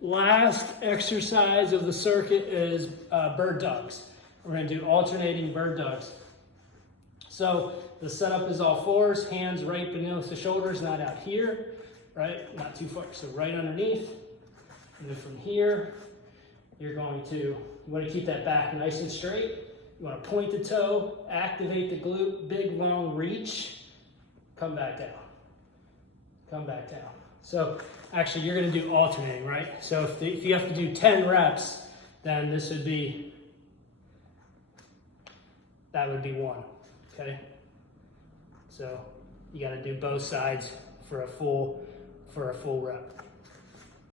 Last exercise of the circuit is bird dogs. We're going to do alternating bird dogs. So the setup is all fours, hands right beneath the shoulders, not out here, right? Not too far, so right underneath. And then from here, you're going to, you want to keep that back nice and straight. You want to point the toe, activate the glute, big long reach, come back down. Come back down. So actually you're going to do alternating, right? So if you have to do 10 reps, then this would be, that would be 1, okay? So you got to do both sides for a full rep.